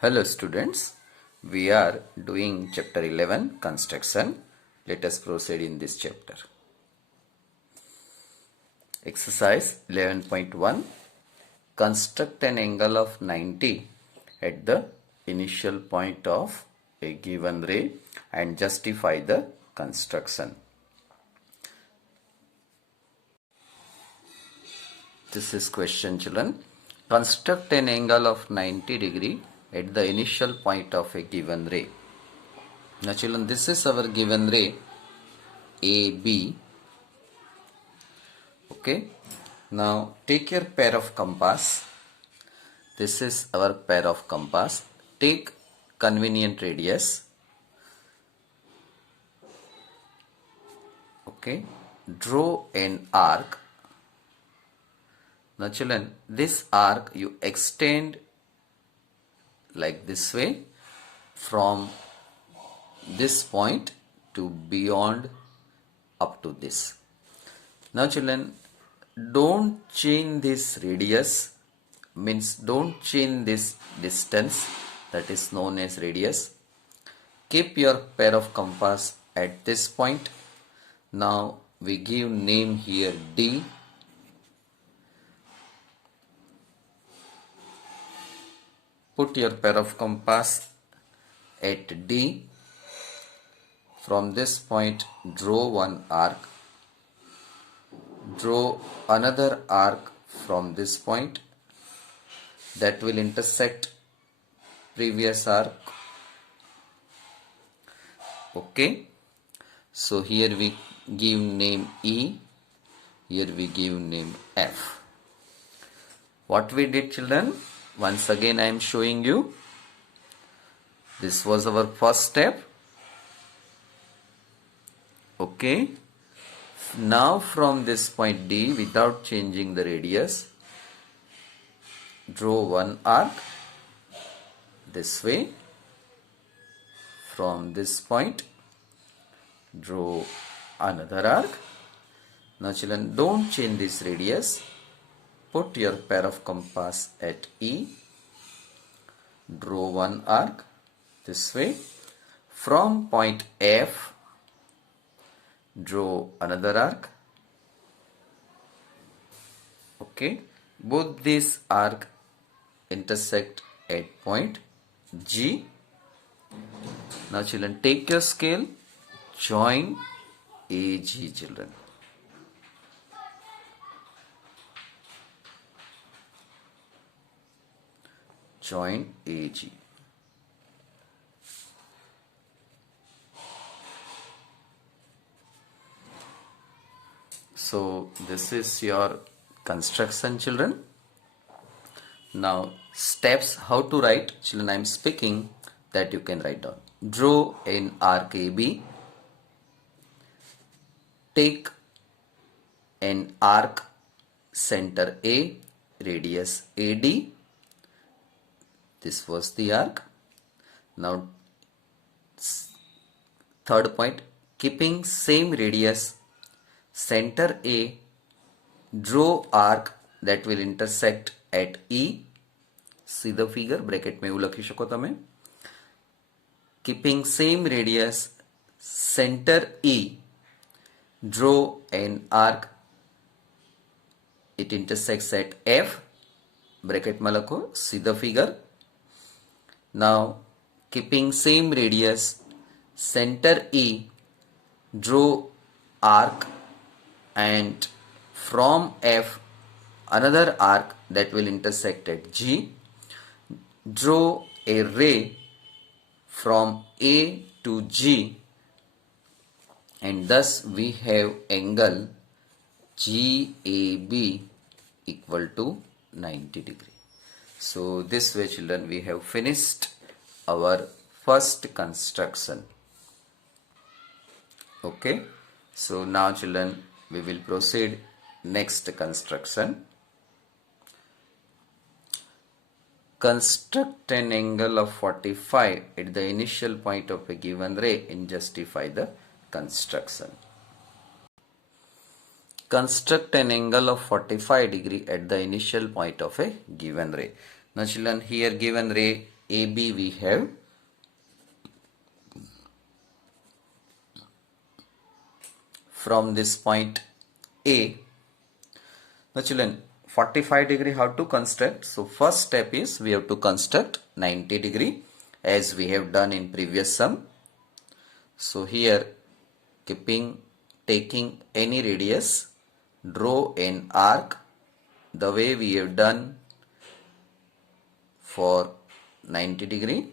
Hello students, we are doing chapter 11 construction. Let us proceed in this chapter. Exercise 11.1 construct an angle of 90 at the initial point of a given ray and justify the construction. This is question children. Construct an angle of 90 degree at the initial point of a given ray. Now children, this is our given ray AB. Okay. Now take your pair of compass. This is our pair of compass. Take convenient radius. Okay. Draw an arc. Now children, this arc you extend like this way from this point to beyond up to this. Now children, don't change this radius, means don't change this distance, that is known as radius. Keep your pair of compass at this point. Now we give name here D. Put your pair of compass at D. From this point draw one arc. Draw another arc from this point that will intersect previous arc. Okay. So here we give name E. Here we give name F. What we did children? Once again I am showing you. This was our first step. Okay. Now from this point D, without changing the radius, draw one arc this way. From this point, draw another arc. Now children, don't change this radius. Put your pair of compass at E. Draw one arc this way. From point F, draw another arc. Okay. Both these arcs intersect at point G. Now children, take your scale. Join AG children. Join AG. So this is your construction children. Now steps how to write children, I am speaking that you can write down. Draw an arc AB. Take an arc center A, radius AD. This was the arc. Now third point, keeping same radius, center A, draw arc that will intersect at E. See the figure, bracket में એવું લખી શકો તમે. Keeping same radius, center E, draw an arc. It intersects at F. Bracket में લખો. See the figure. Now keeping same radius, center E, draw arc, and from F another arc that will intersect at G. Draw a ray from A to G, and thus we have angle GAB equal to 90 degree. So this way children, we have finished our first construction. Okay. So now children, we will proceed next construction. Construct an angle of 45 at the initial point of a given ray and justify the construction. Construct an angle of 45 degree at the initial point of a given ray. Now children, here given ray AB we have from this point A. Now children, 45 degree how to construct? So first step is we have to construct 90 degree as we have done in previous sum. So here taking any radius, draw an arc the way we have done for 90 degree.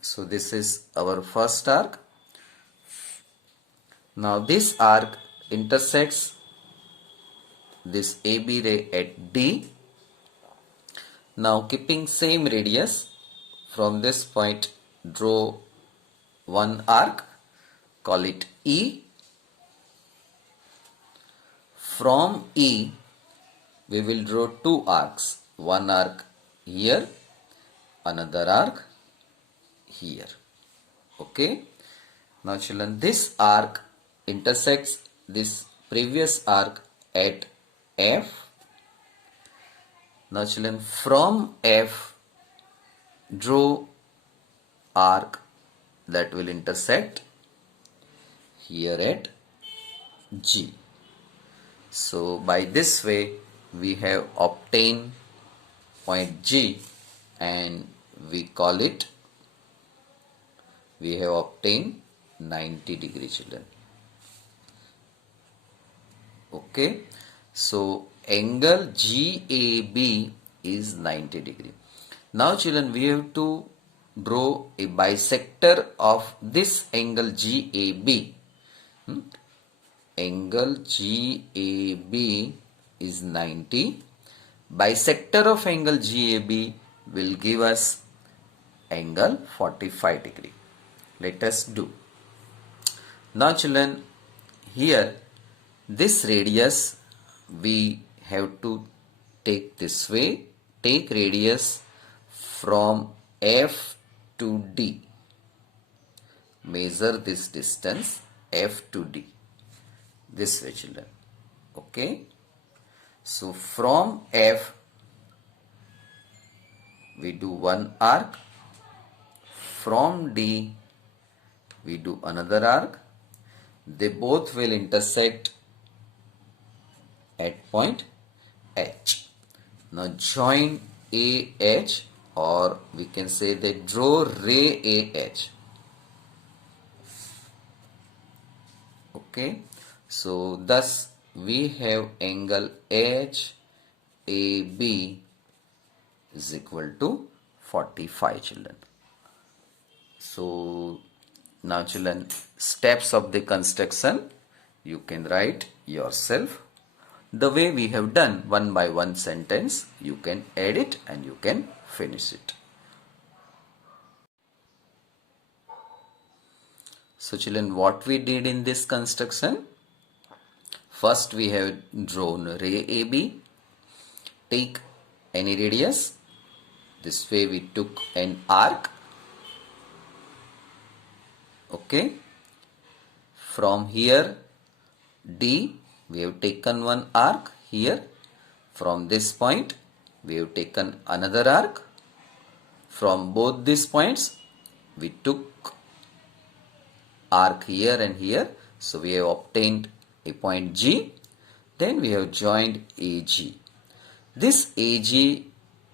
So this is our first arc. Now this arc intersects this AB ray at D. Now keeping same radius, from this point draw one arc, call it E. From E we will draw two arcs, one arc here, another arc here. Okay. Now children, this arc intersects this previous arc at F. Now children, from F draw arc that will intersect here at G. So by this way we have obtained point G and we call it, we have obtained 90 degree children. Okay. So angle GAB is 90 degree. Now children, we have to draw a bisector of this angle GAB. Angle GAB is 90. Bisector of angle GAB will give us angle 45 degree. Let us do. Now children, here this radius we have to take this way. Take radius from F to D. Measure this distance F to D. This way children. Okay. So from F we do one arc. From D we do another arc. They both will intersect at point H. Now join AH, or we can say that draw ray AH. Okay. So thus we have angle HAB is equal to 45 children. So now children, steps of the construction you can write yourself. The way we have done one by one sentence, you can add it and you can finish it. So children, what we did in this construction? First we have drawn ray AB. Take any radius. This way we took an arc. Okay. From here D we have taken one arc here. From this point we have taken another arc. From both these points we took arc here and here. So we have obtained a point G. Then we have joined AG. This AG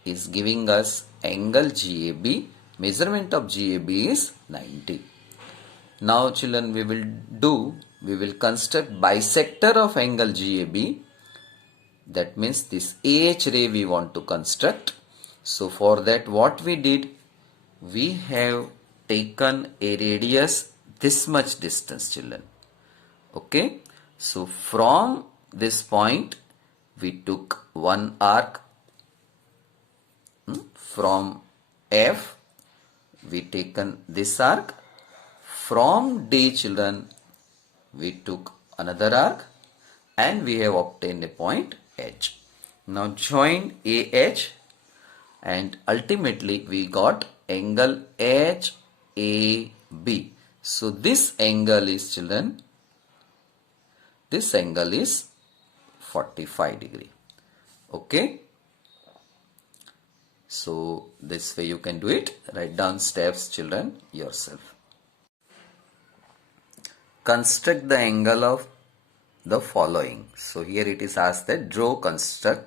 is giving us angle GAB. Measurement of GAB is 90. Now children, we will construct bisector of angle GAB. That means this AH ray we want to construct. So for that what we did, we have taken a radius this much distance children. Okay. So from this point we took one arc. From F we taken this arc. From D children we took another arc and we have obtained a point H. Now join AH and ultimately we got angle HAB. So this angle is children, this angle is 45 degree. Okay. So this way you can do it. Write down steps, children, yourself. Construct the angle of the following. So here it is asked that draw, construct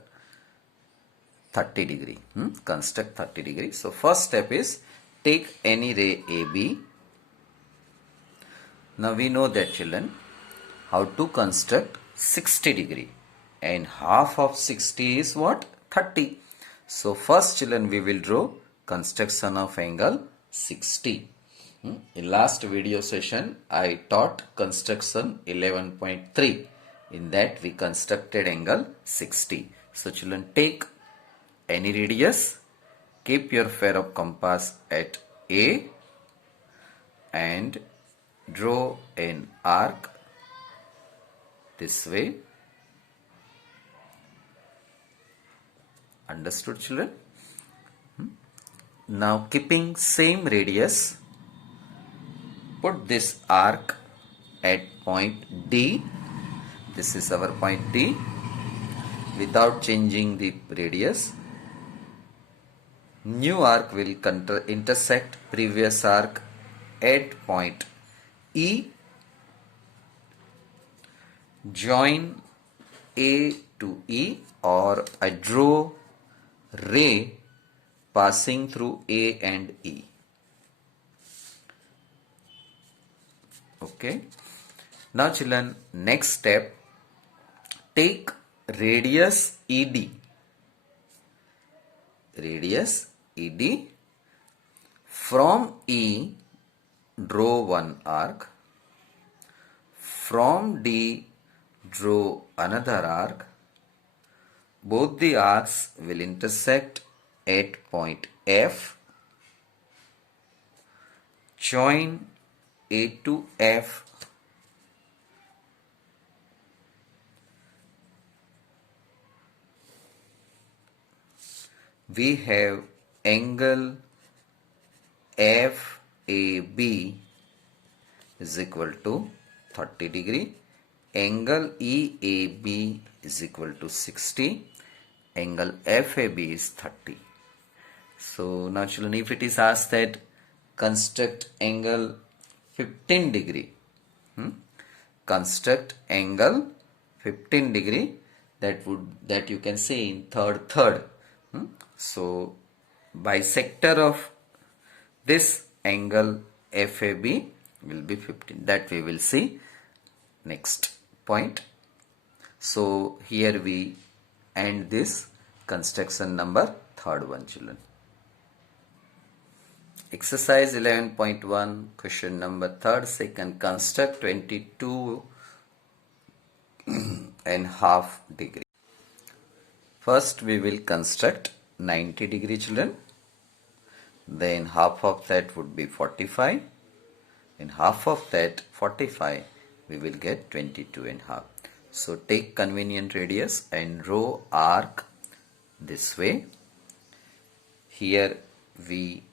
30 degree. Construct 30 degree. So first step is take any ray AB. Now we know that, children, how to construct 60 degree, and half of 60 is what? 30. So first, children, we will draw construction of angle 60. In last video session I taught construction 11.3. In that we constructed angle 60. So children, take any radius, keep your pair of compass at A and draw an arc this way. Understood, children? Now keeping same radius, put this arc at point D. This is our point D. Without changing the radius, new arc will intersect previous arc at point E. Join A to E, or I draw ray passing through A and E. Okay. Now children, next step, take radius ED. Radius ED. From E, draw one arc. From D, draw another arc. Both the arcs will intersect at point F. Join A to F. We have angle FAB is equal to 30 degree. Angle EAB is equal to 60. Angle FAB is 30. So now children, if it is asked that construct angle 15 degree, construct angle 15 degree, that you can say in third. So bisector of this angle FAB will be 15. That we will see next point. So here we end this construction number third one, children. Exercise 11.1, question number third, second, construct 22 and half degree. First we will construct 90 degree, children. Then half of that would be 45. And half of that 45 we will get 22 and half. So take convenient radius and draw arc this way. Here we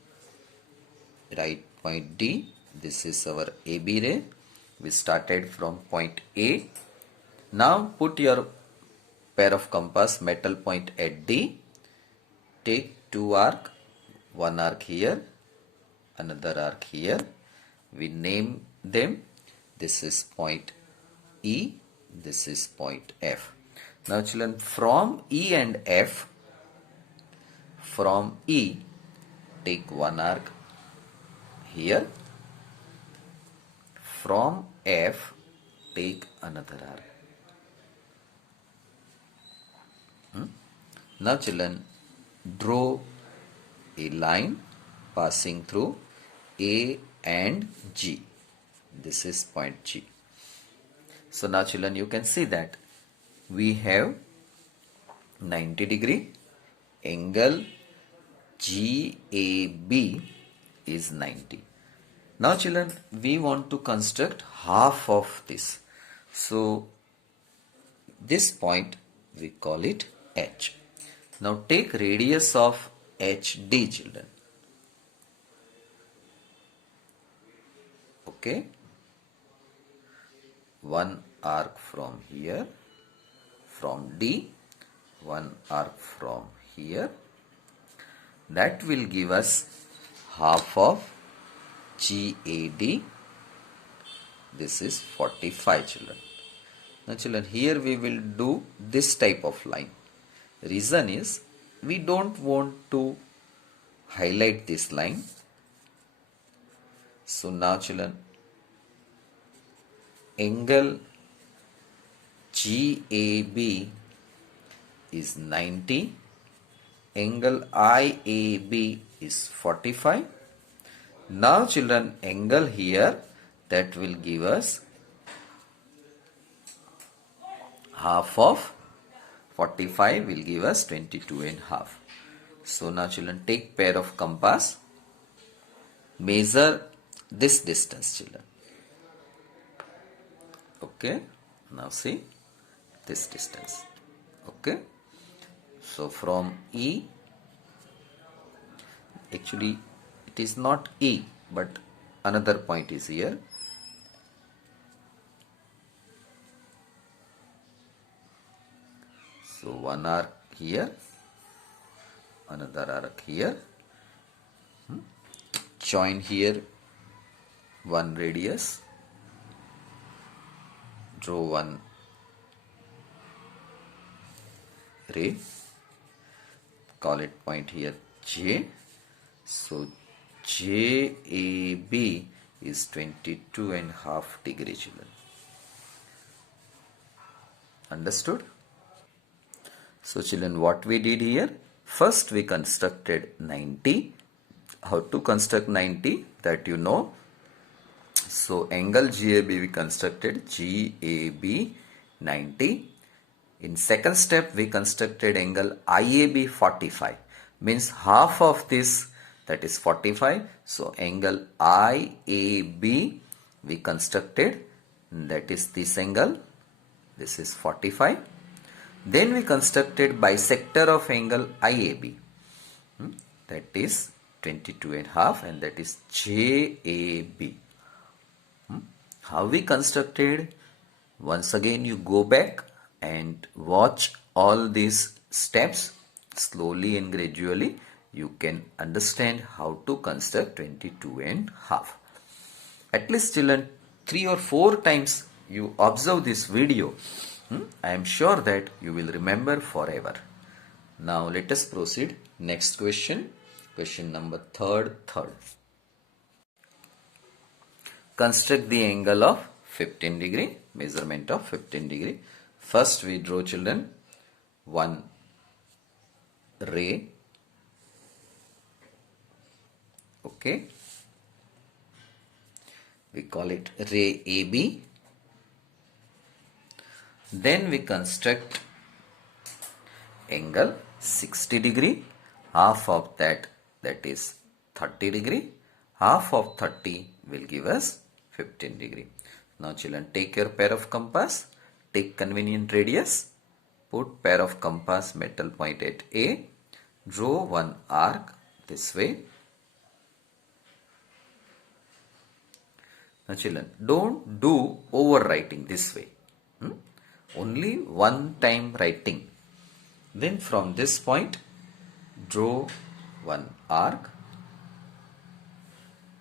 write point D. This is our AB ray. We started from point A. Now put your pair of compass metal point at D. Take two arc, one arc here, another arc here. We name them. This is point E, this is point F. Now children, from E and F, from E take one arc here, from F take another arc. Now children, draw a line passing through A and G. This is point G. So now children, you can see that we have 90 degree. Angle GAB is 90. Now children, we want to construct half of this. So this point we call it H. Now take radius of HD, children. Okay. One arc from here, from D, one arc from here. that will give us half of GAD. This is 45, children. Now children, here we will do this type of line. Reason is we don't want to highlight this line. So now children, angle GAB is 90, angle IAB is 45. Now children, angle here, that will give us half of 45 will give us 22 and half. So now children, take pair of compass, measure this distance children. Okay, now see this distance. Okay, so from E, actually it is not E but another point is here. So one arc here, another arc here, join here one radius, draw one ray, call it point here J. So JAB is 22.5 degree children. Understood? So children, what we did here, first we constructed 90. How to construct 90, that you know. So angle GAB we constructed GAB 90. In second step we constructed angle IAB 45, means half of this, that is 45. So angle IAB we constructed, that is this angle, this is 45. Then we constructed bisector of angle IAB, that is 22.5, and that is JAB. How we constructed? Once again you go back and watch all these steps slowly and gradually. You can understand how to construct 22.5. At least children 3 or 4 times you observe this video. I am sure that you will remember forever. Now let us proceed. Next question. Question number third. Construct the angle of 15 degree. Measurement of 15 degree. First we draw children one ray. Okay. We call it ray AB. Then we construct angle 60 degree. Half of that is 30 degree. Half of 30 will give us 15 degree. Now children, take your pair of compass. Take convenient radius. Put pair of compass metal point at A. Draw one arc this way. Now children, don't do overwriting this way. Only one time writing. Then from this point, draw one arc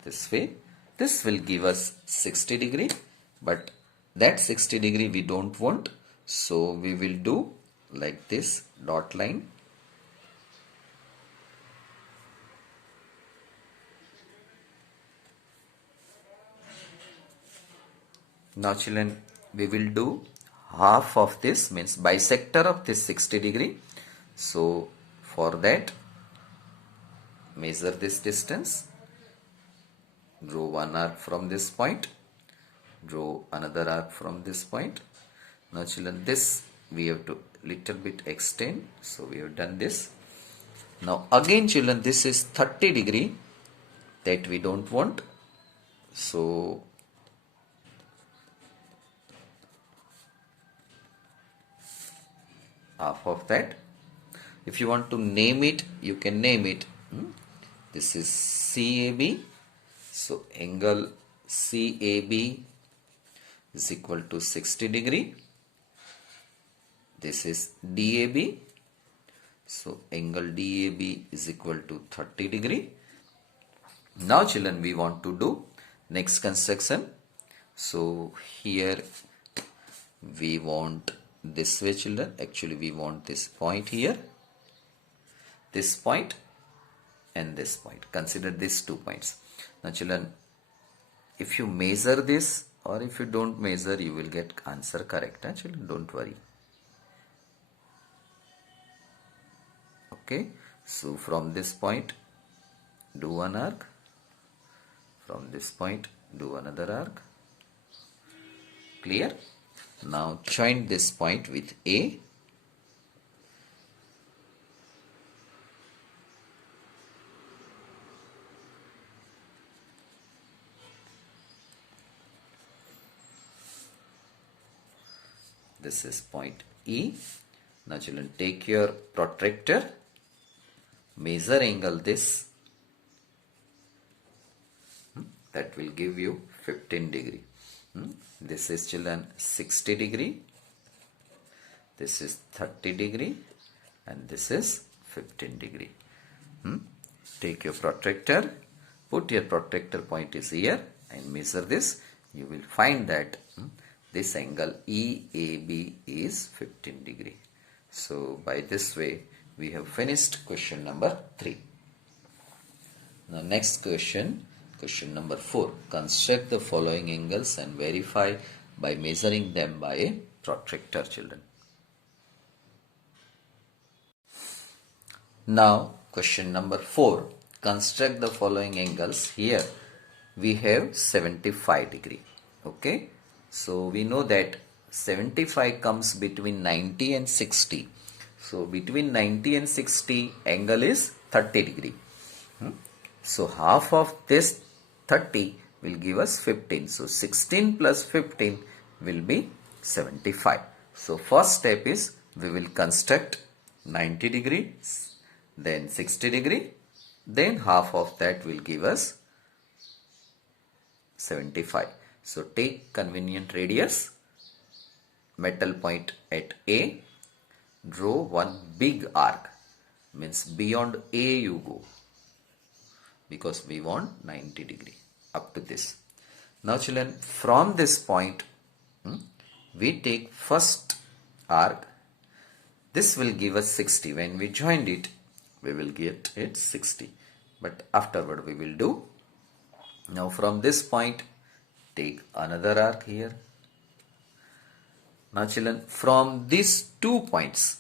this way. This will give us 60 degree, but that 60 degree we don't want. So we will do like this dot line. Now children, we will do half of this, means bisector of this 60 degree. So for that, measure this distance, draw one arc from this point, draw another arc from this point. Now children, this we have to little bit extend, so we have done this. Now again children, this is 30 degree, that we don't want. So half of that. If you want to name it, you can name it. This is CAB. So angle CAB is equal to 60 degree. This is DAB. So angle DAB is equal to 30 degree. Now children, we want to do next construction. So here we want this way children. Actually we want this point here, this point and this point. Consider these 2 points. Now children, if you measure this or if you don't measure, you will get answer correct. Children, don't worry. Okay, so from this point do one arc, from this point do another arc. Clear? Now join this point with A. This is point E. Now children, take your protractor, measure angle this, that will give you 15 degree. This is children 60 degree, this is 30 degree and this is 15 degree. Take your protractor, put your protractor point is here and measure this. You will find that this angle EAB is 15 degree. So by this way we have finished question number 3. Now next question, question number 4. Construct the following angles and verify by measuring them by a protractor, children. Now question number 4. Construct the following angles. Here we have 75 degree. Okay. So we know that 75 comes between 90 and 60. So between 90 and 60 angle is 30 degree. So half of this 30 will give us 15. So 16 plus 15 will be 75. So first step is we will construct 90 degree, then 60 degree, then half of that will give us 75. So take convenient radius, metal point at A, draw one big arc, means beyond A you go, because we want 90 degree up to this. Now children, from this point we take first arc. This will give us 60. When we joined it, we will get it 60. But afterward we will do. Now from this point, take another arc here. Now children, from these 2 points,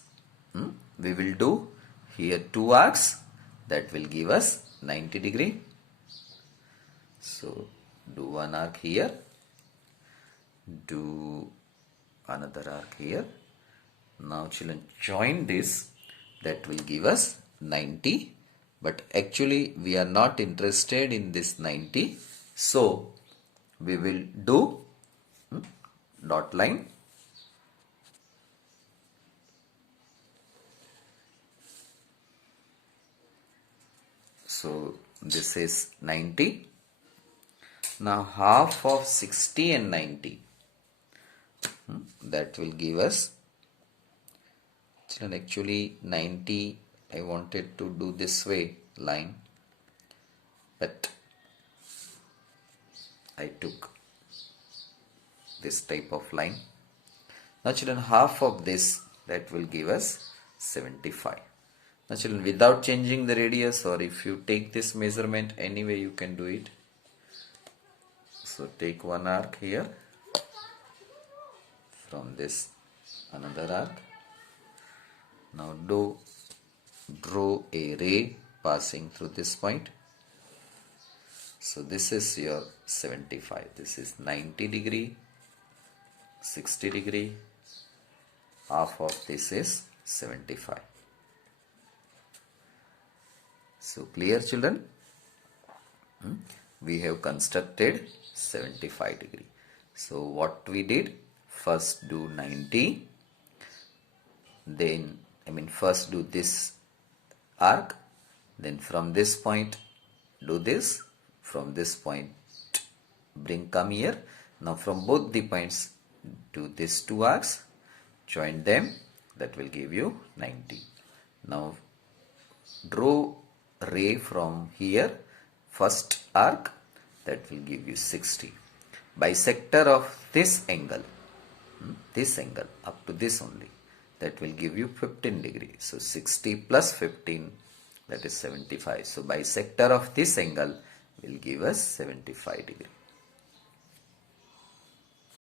we will do here 2 arcs. That will give us 90 degree. So do one arc here, do another arc here. Now children, join this, that will give us 90, but actually we are not interested in this 90, so we will do dot line. So this is 90. Now half of 60 and 90, that will give us, actually 90 I wanted to do this way line, but I took this type of line. Now children, half of this, that will give us 75. Now children, without changing the radius, or if you take this measurement anyway, you can do it. So take one arc here, from this another arc. Now draw a ray passing through this point. So this is your 75. This is 90 degree, 60 degree, half of this is 75. So clear children? We have constructed 75 degree. So what we did, first do 90, then first do this arc, then from this point do this, from this point come here. Now from both the points do these 2 arcs, join them, that will give you 90. Now draw ray from here, first arc, that will give you 60. Bisector of this angle, this angle up to this only, that will give you 15 degree. So 60 plus 15, that is 75. So bisector of this angle will give us 75 degree.